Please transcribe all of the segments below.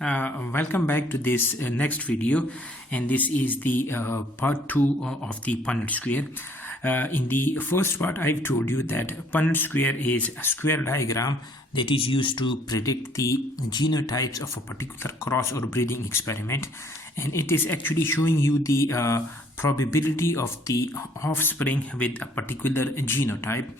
Welcome back to this next video, and this is the part 2 of the Punnett Square. In the first part, I've told you that Punnett Square is a square diagram that is used to predict the genotypes of a particular cross or breeding experiment, and it is actually showing you the probability of the offspring with a particular genotype.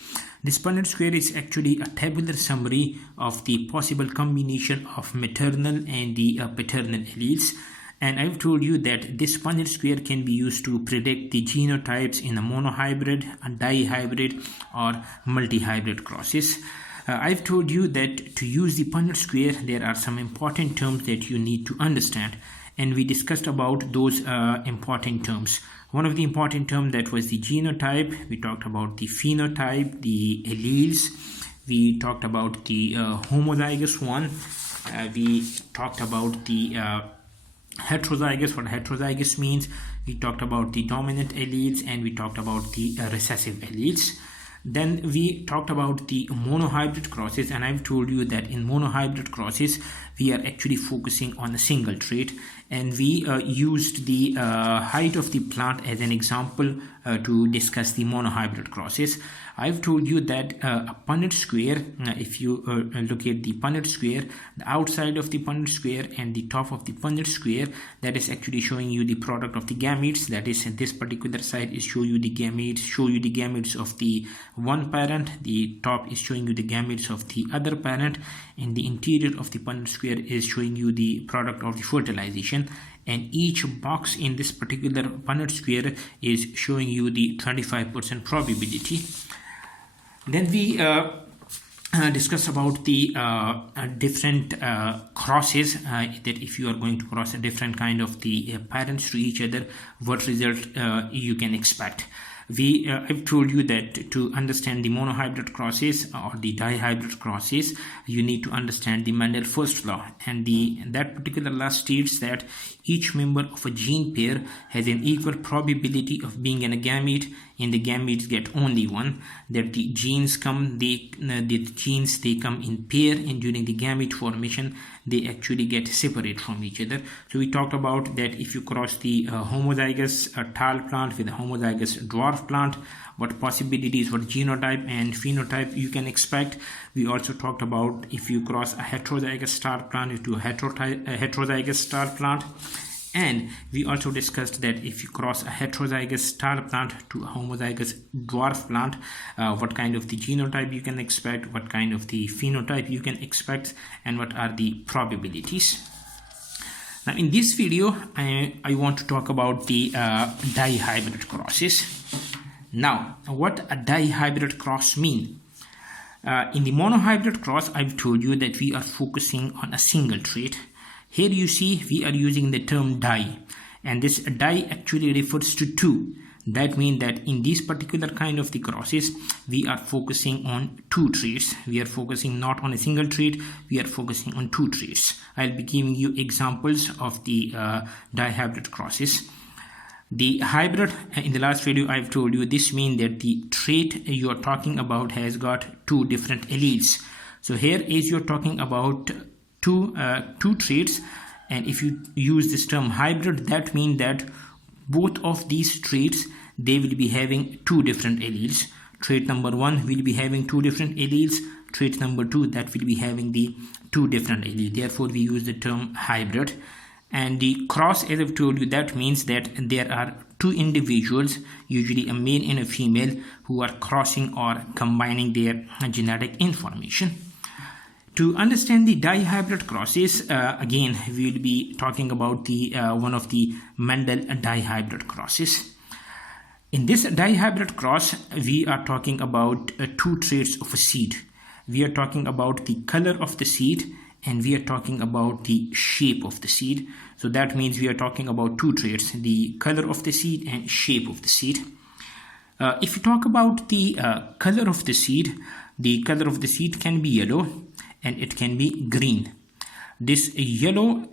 This Punnett Square is actually a tabular summary of the possible combination of maternal and the paternal alleles. And I've told you that this Punnett Square can be used to predict the genotypes in a monohybrid, a dihybrid, or multihybrid crosses. I've told you that to use the Punnett Square, there are some important terms that you need to understand. And we discussed about those important terms. One of the important terms, that was the genotype. We talked about the phenotype, the alleles. We talked about the homozygous one. We talked about the heterozygous, what heterozygous means. We talked about the dominant alleles, and we talked about the recessive alleles. Then we talked about the monohybrid crosses, and I've told you that in monohybrid crosses we are actually focusing on a single trait, and we used the height of the plant as an example to discuss the monohybrid crosses. I've told you that a Punnett Square, if you look at the Punnett Square, the outside of the Punnett Square and the top of the Punnett Square, that is actually showing you the product of the gametes. That is, this particular side is show you the gametes of the one parent. The top is showing you the gametes of the other parent, and the interior of the Punnett Square is showing you the product of the fertilization. And each box in this particular Punnett Square is showing you the 25% probability. Then we discuss about the different crosses, that if you are going to cross a different kind of the parents to each other, what result you can expect. I've told you that to understand the monohybrid crosses or the dihybrid crosses, you need to understand the Mendel's first law, and that particular law states that each member of a gene pair has an equal probability of being in a gamete, and the gametes get only one. That the genes come, they come in pair, and during the gamete formation they actually get separate from each other. So we talked about that if you cross the homozygous tall plant with a homozygous dwarf plant, what possibilities, what genotype and phenotype you can expect. We also talked about if you cross a heterozygous star plant into a heterozygous star plant. And we also discussed that if you cross a heterozygous star plant to a homozygous dwarf plant, what kind of the genotype you can expect, what kind of the phenotype you can expect, and what are the probabilities. Now in this video, I want to talk about the dihybrid crosses. Now, what a dihybrid cross mean? In the monohybrid cross, I've told you that we are focusing on a single trait. Here you see we are using the term di, and this di actually refers to two. That means that in this particular kind of the crosses, we are focusing on two traits. We are focusing not on a single trait, we are focusing on two traits. I'll be giving you examples of the dihybrid crosses. The hybrid, in the last video I've told you, this means that the trait you are talking about has got two different alleles. So here is you're talking about two traits, and if you use this term hybrid, that means that both of these traits, they will be having two different alleles. Trait number 1 will be having two different alleles. Trait number 2, that will be having the two different alleles. Therefore we use the term hybrid. And the cross, as I've told you, that means that there are two individuals, usually a male and a female, who are crossing or combining their genetic information. To understand the dihybrid crosses, again we will be talking about the one of the Mendel dihybrid crosses. In this dihybrid cross, we are talking about two traits of a seed. We are talking about the color of the seed, and we are talking about the shape of the seed. So that means we are talking about two traits, the color of the seed and shape of the seed. If you talk about the color of the seed can be yellow and it can be green. This yellow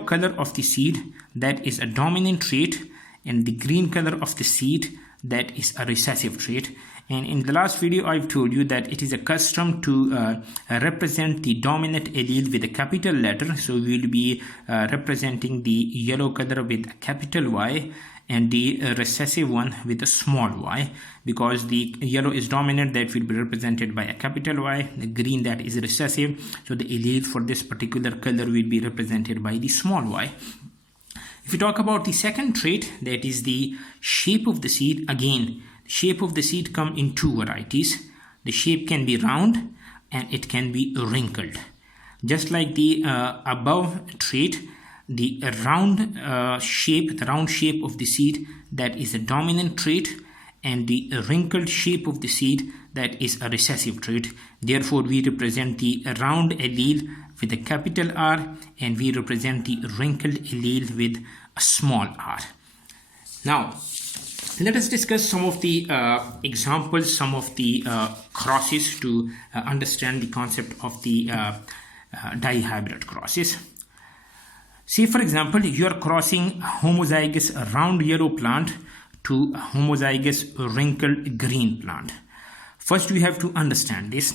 color of the seed, that is a dominant trait, and the green color of the seed, that is a recessive trait. And in the last video, I've told you that it is a custom to represent the dominant allele with a capital letter. So we will be representing the yellow color with a capital Y and the recessive one with a small y. Because the yellow is dominant, that will be represented by a capital Y. The green, that is recessive. So the allele for this particular color will be represented by the small y. If you talk about the second trait, that is the shape of the seed, again, the shape of the seed come in two varieties. The shape can be round and it can be wrinkled. Just like the above trait, the round shape of the seed, that is a dominant trait, and the wrinkled shape of the seed, that is a recessive trait. Therefore, we represent the round allele with a capital R, and we represent the wrinkled allele with a small r. Now, let us discuss some of the examples, some of the crosses to understand the concept of the dihybrid crosses. Say, for example, you are crossing a homozygous round yellow plant to a homozygous wrinkled green plant. First, we have to understand this.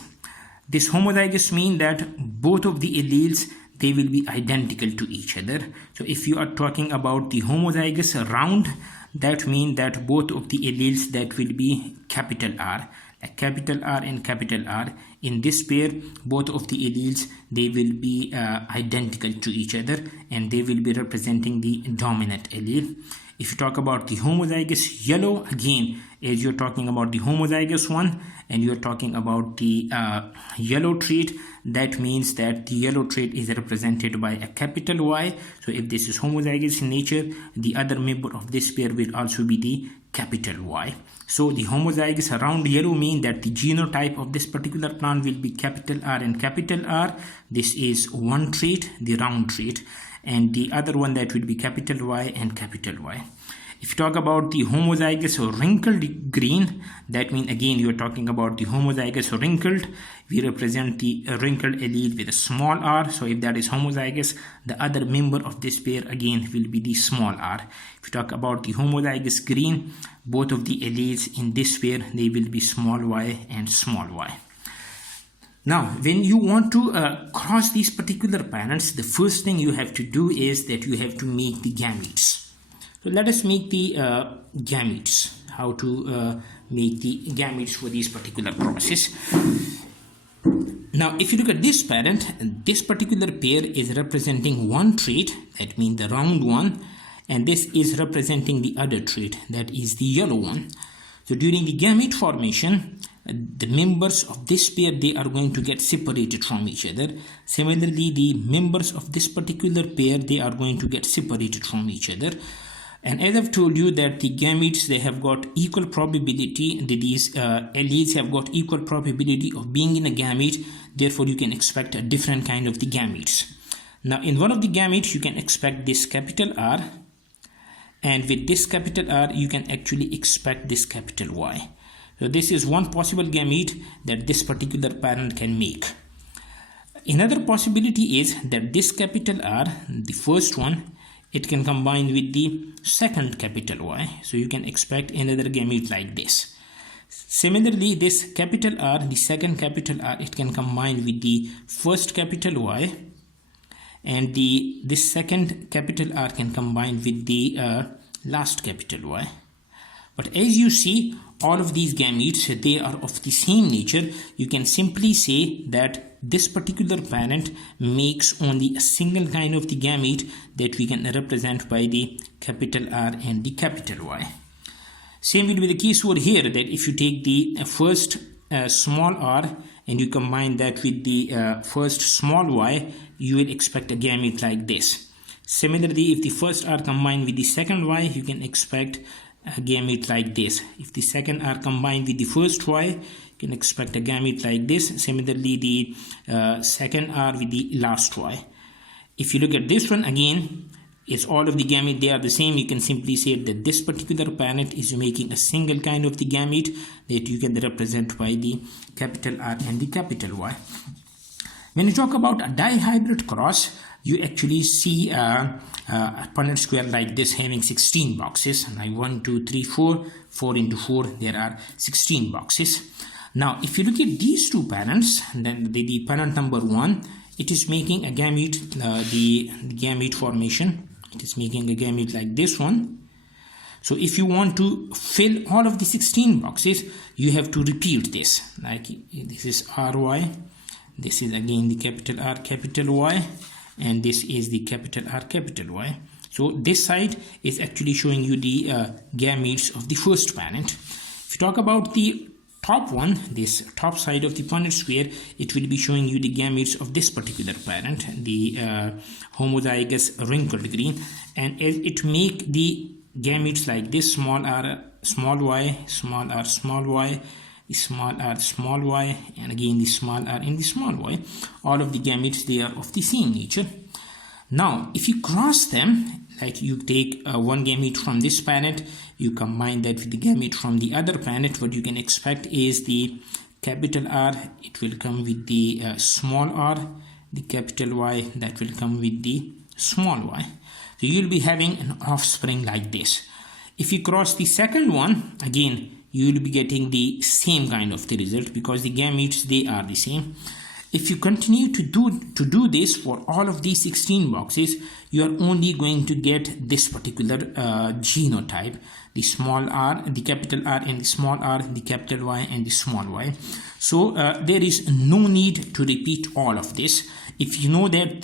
This homozygous means that both of the alleles, they will be identical to each other. So if you are talking about the homozygous round, that means that both of the alleles, that will be capital R. A capital R and capital R. In this pair, both of the alleles, they will be identical to each other, and they will be representing the dominant allele. If you talk about the homozygous yellow, again, as you're talking about the homozygous one and you're talking about the yellow trait, that means that the yellow trait is represented by a capital Y. So if this is homozygous in nature, the other member of this pair will also be the capital Y. So the homozygous round yellow means that the genotype of this particular plant will be capital R and capital R. This is one trait, the round trait, and the other one, that will be capital Y and capital Y. If you talk about the homozygous wrinkled green, that means again you are talking about the homozygous wrinkled. We represent the wrinkled allele with a small r. So if that is homozygous, the other member of this pair again will be the small r. If you talk about the homozygous green, both of the alleles in this pair, they will be small y and small y. Now, when you want to cross these particular parents, the first thing you have to do is that you have to make the gametes. So let us make the gametes. How to make the gametes for these particular crosses. Now, if you look at this parent, this particular pair is representing one trait, that means the round one, and this is representing the other trait, that is the yellow one. So during the gamete formation, the members of this pair, they are going to get separated from each other. Similarly, the members of this particular pair, they are going to get separated from each other. And as I've told you that the gametes, they have got equal probability, these alleles have got equal probability of being in a gamete, therefore you can expect a different kind of the gametes. Now in one of the gametes, you can expect this capital R, and with this capital R, you can actually expect this capital Y. So this is one possible gamete that this particular parent can make. Another possibility is that this capital R, the first one, it can combine with the second capital Y. So you can expect another gamete like this. Similarly, this capital R, the second capital R, it can combine with the first capital Y, and this second capital R can combine with the last capital Y. But as you see, all of these gametes, they are of the same nature. You can simply say that this particular parent makes only a single kind of the gamete that we can represent by the capital R and the capital Y. Same will be the case over here, that if you take the first small r and you combine that with the first small y, you will expect a gamete like this. Similarly, if the first r combined with the second y, you can expect a gamete like this. If the second r combined with the first y, you can expect a gamete like this. Similarly, the second r with the last y. If you look at this one again, it's all of the gamete, they are the same. You can simply say that this particular parent is making a single kind of the gamete that you can represent by the capital R and the capital Y. When you talk about a dihybrid cross, you actually see a Punnett square like this having 16 boxes. Like 1, 2, 3, 4, 4 into 4, there are 16 boxes. Now, if you look at these two parents, then the parent number 1, it is making a gamete, the gamete formation. It is making a gamete like this one. So if you want to fill all of the 16 boxes, you have to repeat this. Like this is RY, this is again the capital R, capital Y, and this is the capital R, capital Y. So this side is actually showing you the gametes of the first parent. If you talk about the top one, this top side of the Punnett square, it will be showing you the gametes of this particular parent, the homozygous wrinkled green, and as it make the gametes like this: small r, small y, small r, small y, small r, small y, and again the small r and the small y. All of the gametes, they are of the same nature. Now, if you cross them, like you take one gamete from this parent, you combine that with the gamete from the other parent, what you can expect is the capital R, it will come with the small r, the capital Y, that will come with the small y. So you will be having an offspring like this. If you cross the second one, again, you will be getting the same kind of the result because the gametes, they are the same. If you continue to do this for all of these 16 boxes, you are only going to get this particular genotype, the small r, the capital R and the small r, the capital Y and the small y. So there is no need to repeat all of this. If you know that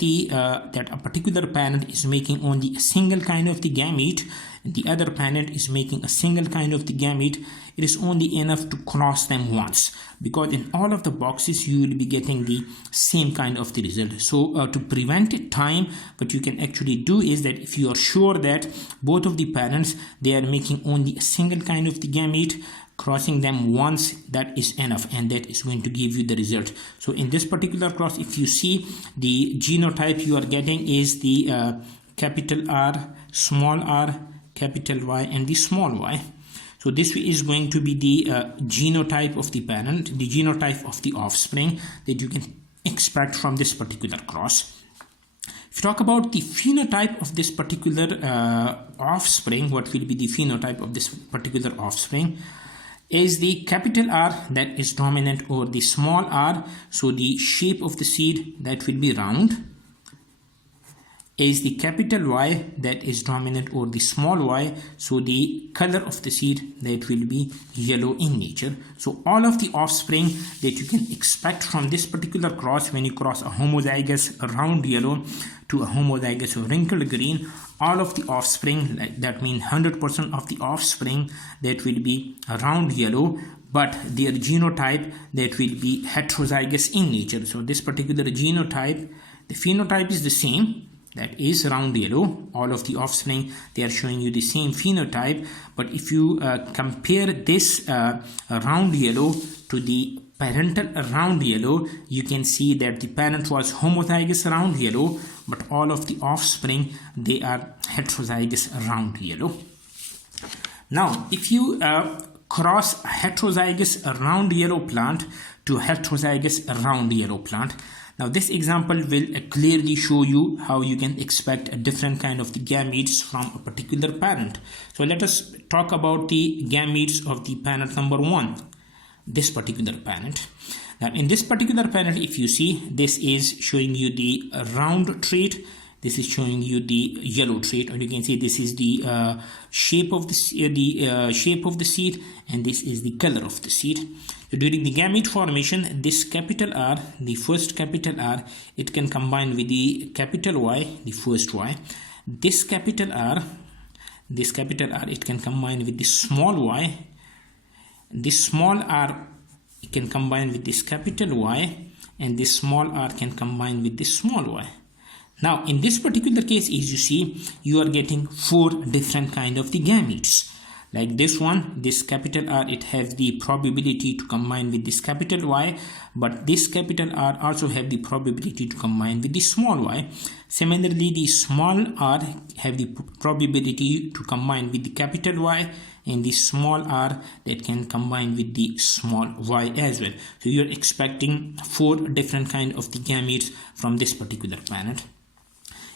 that a particular parent is making only a single kind of the gamete, the other parent is making a single kind of the gamete, it is only enough to cross them once, because in all of the boxes you will be getting the same kind of the result. So to prevent time, what you can actually do is that if you are sure that both of the parents, they are making only a single kind of the gamete, crossing them once, that is enough, and that is going to give you the result. So in this particular cross, if you see, the genotype you are getting is the capital R, small r, capital Y and the small y. So this is going to be the genotype of the parent, the genotype of the offspring that you can expect from this particular cross. If you talk about the phenotype of this particular offspring, what will be the phenotype of this particular offspring? Is the capital R that is dominant over the small r, so the shape of the seed that will be round. Is the capital Y that is dominant over the small y, so the color of the seed that will be yellow in nature. So all of the offspring that you can expect from this particular cross, when you cross a homozygous round yellow to a homozygous wrinkled green, all of the offspring, that means 100% of the offspring that will be round yellow, but their genotype that will be heterozygous in nature. So this particular genotype, the phenotype is the same, that is round yellow. All of the offspring, they are showing you the same phenotype, but if you compare this round yellow to the parental round yellow, you can see that the parent was homozygous round yellow, but all of the offspring, they are heterozygous round yellow. Now, if you cross a heterozygous round yellow plant to a heterozygous round yellow plant, now this example will clearly show you how you can expect a different kind of the gametes from a particular parent. So let us talk about the gametes of the parent number 1, this particular parent. Now in this particular parent, if you see, this is showing you the round trait, this is showing you the yellow trait, or you can say this is the shape of the seed, and this is the color of the seed. So during the gamete formation, this capital R, the first capital R, it can combine with the capital Y, the first Y. This capital R, it can combine with the small y. This small r, it can combine with this capital Y, and this small r can combine with this small y. Now in this particular case, as you see, you are getting 4 different kind of the gametes. Like this one, this capital R, it has the probability to combine with this capital Y, but this capital R also have the probability to combine with the small y. Similarly, the small r have the probability to combine with the capital Y, and the small r that can combine with the small y as well. So you're expecting 4 different kind of the gametes from this particular parent.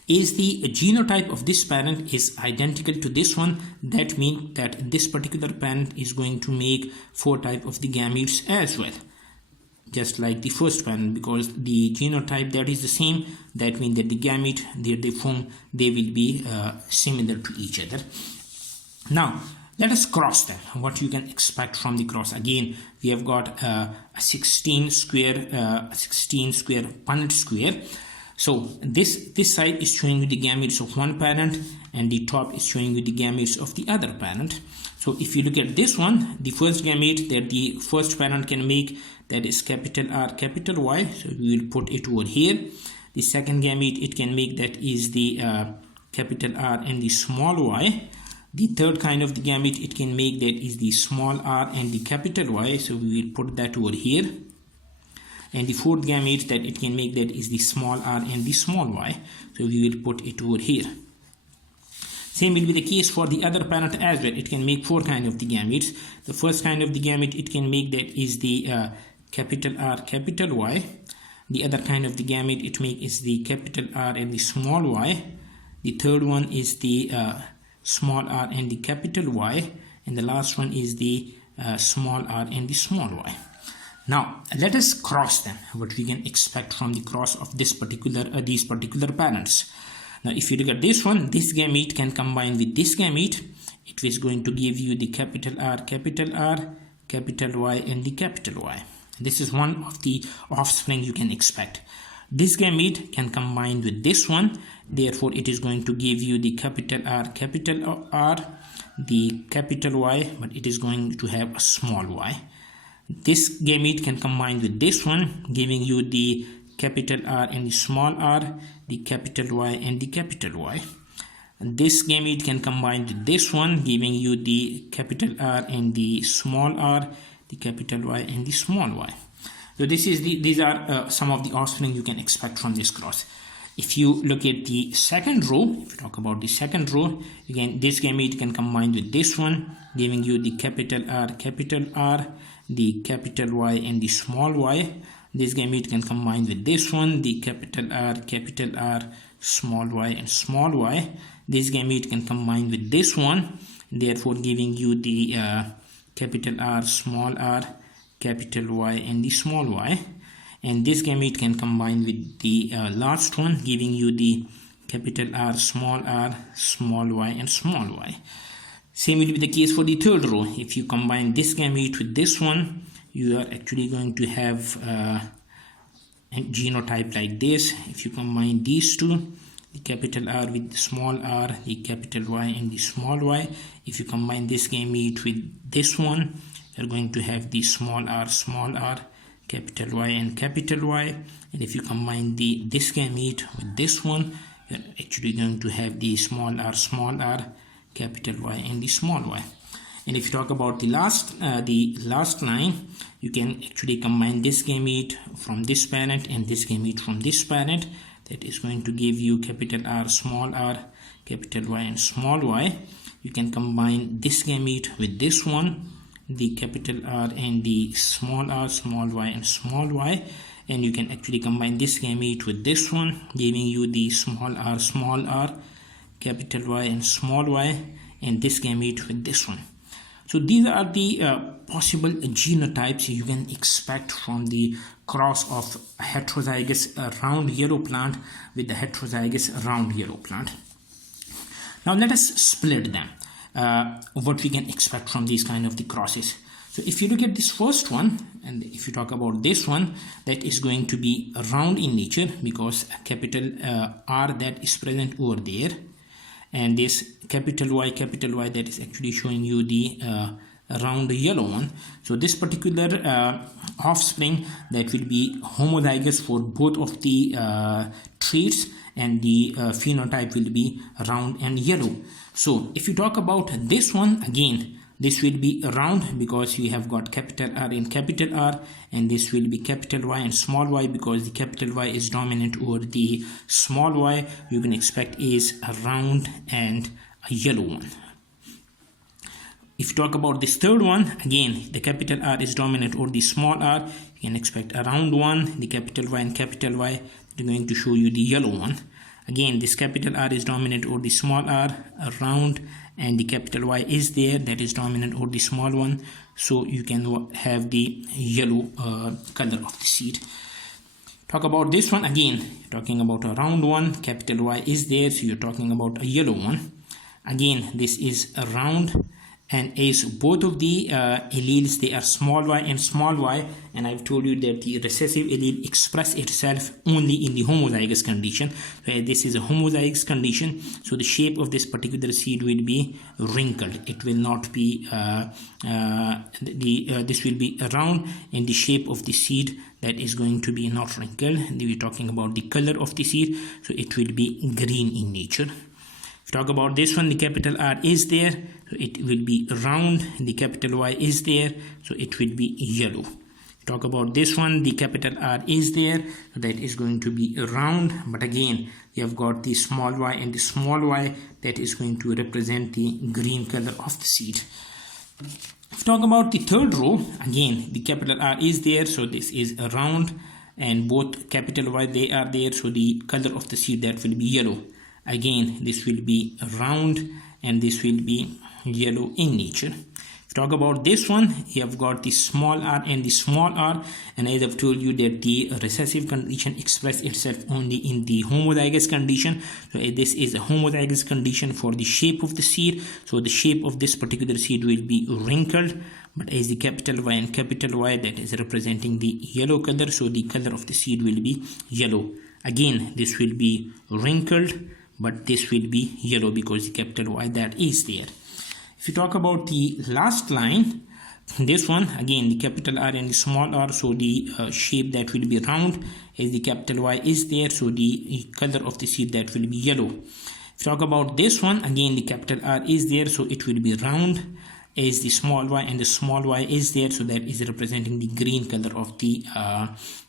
Is the genotype of this parent is identical to this one, that means that this particular parent is going to make 4 type of the gametes as well, just like the first parent, because the genotype that is the same, that means that the gamete they form, they will be similar to each other. Now let us cross them. What you can expect from the cross, again we have got a 16 square Punnett square. So this side is showing you the gametes of one parent, and the top is showing you the gametes of the other parent. So if you look at this one, the first gamete that the first parent can make, that is capital R capital Y, so we will put it over here. The second gamete it can make, that is the capital R and the small y. The third kind of the gamete it can make, that is the small r and the capital Y, so we will put that over here. And the fourth gamete that it can make, that is the small r and the small y, so we will put it over here. Same will be the case for the other parent as well. It can make 4 kind of the gametes. The first kind of the gamete it can make, that is the capital R capital Y. The other kind of the gamete it make is the capital R and the small y. The third one is the small r and the capital Y, and the last one is the small r and the small y. Now let us cross them, what we can expect from the cross of this particular these particular parents. Now if you look at this one, this gamete can combine with this gamete. It is going to give you the capital R, capital Y and the capital Y. This is one of the offspring you can expect. This gamete can combine with this one, therefore it is going to give you the capital R, the capital Y, but it is going to have a small y. This gamete can combine with this one, giving you the capital R and the small r, the capital Y and the capital Y. And this gamete can combine with this one, giving you the capital R and the small r, the capital Y and the small y. So these are some of the offspring you can expect from this cross. If you look at the second row, if you talk about the second row, again this gamete can combine with this one, giving you the capital R, the capital Y and the small y. This gamete can combine with this one, the capital R, small y and small y. This gamete can combine with this one, therefore giving you the capital R, small r, capital Y and the small y. And this gamete can combine with the last one, giving you the capital R, small y and small y. Same will be the case for the third row. If you combine this gamete with this one, you are actually going to have a genotype like this. If you combine these two, the capital R with the small r, the capital Y and the small y. If you combine this gamete with this one, you are going to have the small r, capital Y and capital Y. And if you combine this gamete with this one, you are actually going to have the small r, capital Y and the small y. And if you talk about the last line, you can actually combine this gamete from this parent and this gamete from this parent. That is going to give you capital R, capital Y and small y. You can combine this gamete with this one, the capital R and the small r, small y and small y. And you can actually combine this gamete with this one, giving you the small r, capital Y and small y, and this gamete with this one. So these are the possible genotypes you can expect from the cross of a heterozygous round yellow plant with the heterozygous round yellow plant. Now let us split them, what we can expect from these kind of the crosses. So if you look at this first one, and if you talk about this one, that is going to be round in nature because a capital R that is present over there, and this capital Y that is actually showing you the round yellow one. So this particular offspring that will be homozygous for both of the traits, and the phenotype will be round and yellow. So if you talk about this one, again this will be round because you have got capital R and capital R, and this will be capital Y and small y because the capital Y is dominant over the small y. You can expect is a round and a yellow one. If you talk about this third one, again the capital R is dominant over the small r, you can expect a round one. The capital Y and capital Y, they're going to show you the yellow one. Again, this capital R is dominant over the small r, a round, and the capital Y is there, that is dominant over the small one, so you can have the yellow color of the seed. Talk about this one, again talking about a round one, capital Y is there, so you're talking about a yellow one. Again, this is a round, and as both of the alleles, they are small y and small y, and I've told you that the recessive allele express itself only in the homozygous condition. So this is a homozygous condition, so the shape of this particular seed will be wrinkled. It will not be this will be round, and the shape of the seed, that is going to be not wrinkled. We're talking about the color of the seed, so it will be green in nature. If you talk about this one, the capital R is there, so it will be round. The capital Y is there, so it will be yellow. If you talk about this one, the capital R is there, so that is going to be round, but again you have got the small y and the small y, that is going to represent the green color of the seed. If you talk about the third row, again the capital R is there, so this is a round, and both capital Y, they are there, so the color of the seed, that will be yellow. Again, this will be round, and this will be yellow in nature. If you talk about this one, you have got the small r and the small r, and as I've told you that the recessive condition expresses itself only in the homozygous condition. So this is a homozygous condition for the shape of the seed, so the shape of this particular seed will be wrinkled, but as the capital Y and capital Y, that is representing the yellow color, so the color of the seed will be yellow. Again, this will be wrinkled, but this will be yellow because the capital Y, that is there. If you talk about the last line, this one, again the capital R and the small r, so the shape, that will be round, as the capital Y is there, so the color of the seed, that will be yellow. If you talk about this one, again the capital R is there, so it will be round, as the small y and the small y is there, so that is representing the green color of the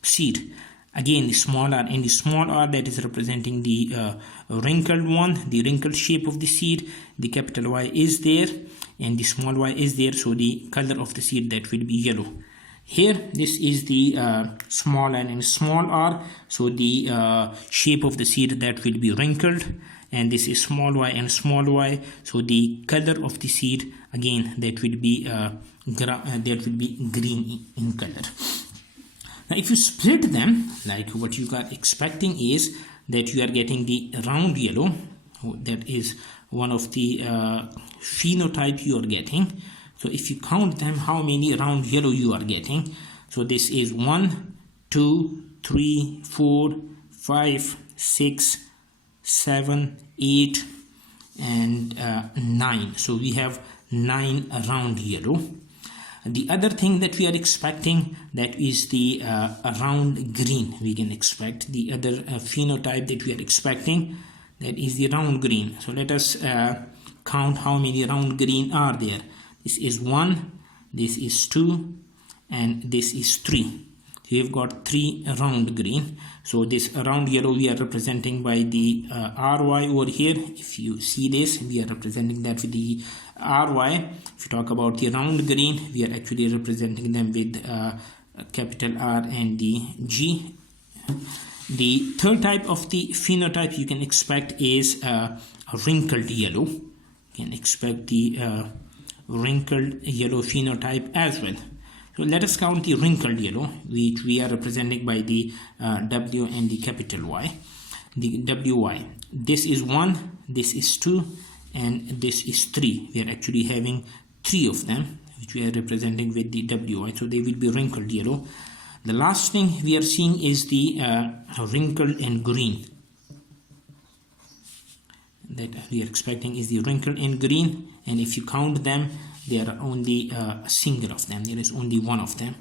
seed. Again, the small r and the small r, that is representing the wrinkled one, the wrinkled shape of the seed. The capital Y is there, and the small y is there, so the color of the seed, that will be yellow. Here, this is the small n and small r, so the shape of the seed, that will be wrinkled, and this is small y and small y, so the color of the seed, again that will be green in color. Now if you split them, like what you are expecting is that you are getting the round yellow, that is one of the phenotype you are getting. So if you count them, how many round yellow you are getting? So this is 1, 2, 3, 4, 5, 6, 7, 8 and 9. So we have 9 round yellow. The other thing that we are expecting, that is the round green. We can expect the other phenotype that we are expecting, that is the round green. So let us count how many round green are there. This is 1, this is 2, and this is 3. So we have got 3 round green. So this round yellow we are representing by the RY over here. If you see this, we are representing that with the RY. If you talk about the round green, we are actually representing them with capital R and the G. The third type of the phenotype you can expect is a wrinkled yellow. You can expect the wrinkled yellow phenotype as well. So let us count the wrinkled yellow, which we are representing by the W and the capital Y. The WY. This is 1, this is 2, and this is 3. We are actually having 3 of them, which we are representing with the WY. So they will be wrinkled yellow. The last thing we are seeing is the wrinkled and green. That we are expecting is the wrinkled and green, and if you count them, there are only a single of them. There is only one of them.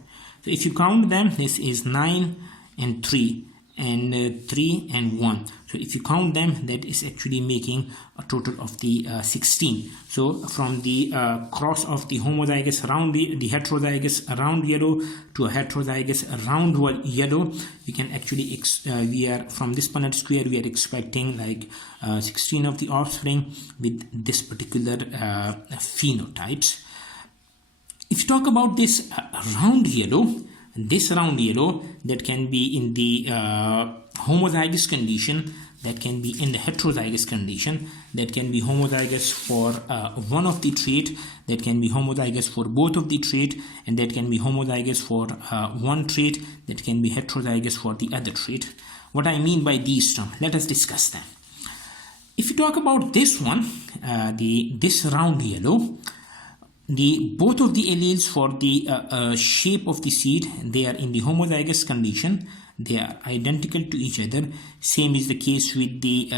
So if you count them, this is 9 and 3 and 3 and 1. So if you count them, that is actually making a total of the 16. So from the cross of the homozygous round, the heterozygous round yellow to a heterozygous round yellow, we can actually we are from this Punnett square we are expecting like 16 of the offspring with this particular phenotypes. If you talk about this round yellow that can be in the homozygous condition, that can be in the heterozygous condition, that can be homozygous for one of the trait, that can be homozygous for both of the trait, and that can be homozygous for one trait, that can be heterozygous for the other trait. What I mean by these terms, let us discuss them. If you talk about this one, this round yellow, both of the alleles for the shape of the seed, they are in the homozygous condition. They are identical to each other. Same is the case with the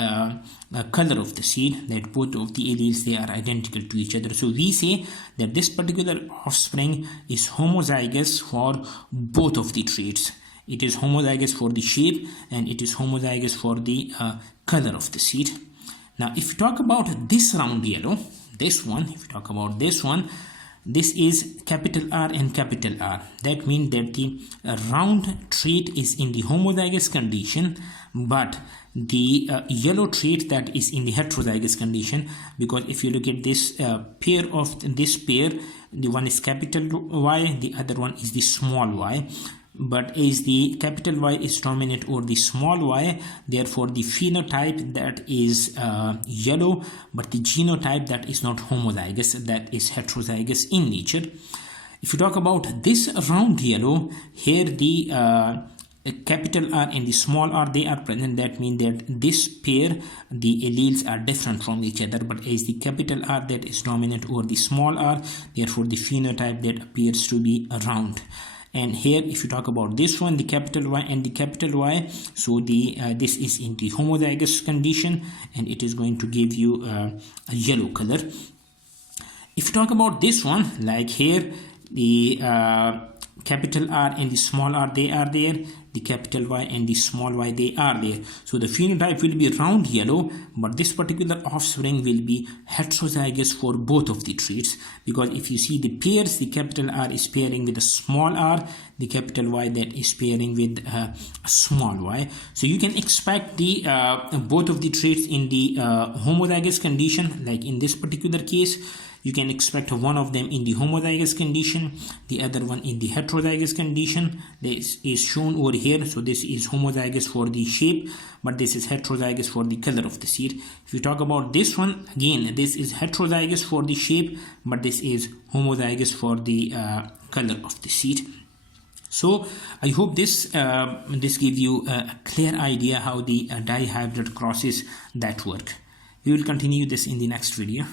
color of the seed, that both of the alleles, they are identical to each other. So we say that this particular offspring is homozygous for both of the traits. It is homozygous for the shape and it is homozygous for the color of the seed. Now if you talk about this round yellow, this one, if you talk about this one, this is capital R and capital R. That means that the round trait is in the homozygous condition, but the yellow trait that is in the heterozygous condition, because if you look at this pair, the one is capital Y, the other one is the small y. But as the capital Y is dominant over the small y, therefore the phenotype that is yellow, but the genotype that is not homozygous, that is heterozygous in nature. If you talk about this round yellow, here the capital R and the small r, they are present. That means that this pair, the alleles are different from each other, but as the capital R that is dominant over the small r, therefore the phenotype that appears to be round. And here if you talk about this one, the capital Y and the capital Y, so the this is in the homozygous condition and it is going to give you a yellow color. If you talk about this one, like here, the capital R and the small r, they are there, the capital Y and the small y, they are there. So the phenotype will be round yellow, but this particular offspring will be heterozygous for both of the traits, because if you see the pairs, the capital R is pairing with a small r, the capital Y that is pairing with a small y. So you can expect the both of the traits in the homozygous condition, like in this particular case. You can expect one of them in the homozygous condition, the other one in the heterozygous condition. This is shown over here. So this is homozygous for the shape, but this is heterozygous for the color of the seed. If you talk about this one, again, this is heterozygous for the shape, but this is homozygous for the color of the seed. So I hope this gives you a clear idea how the dihybrid crosses that work. We will continue this in the next video.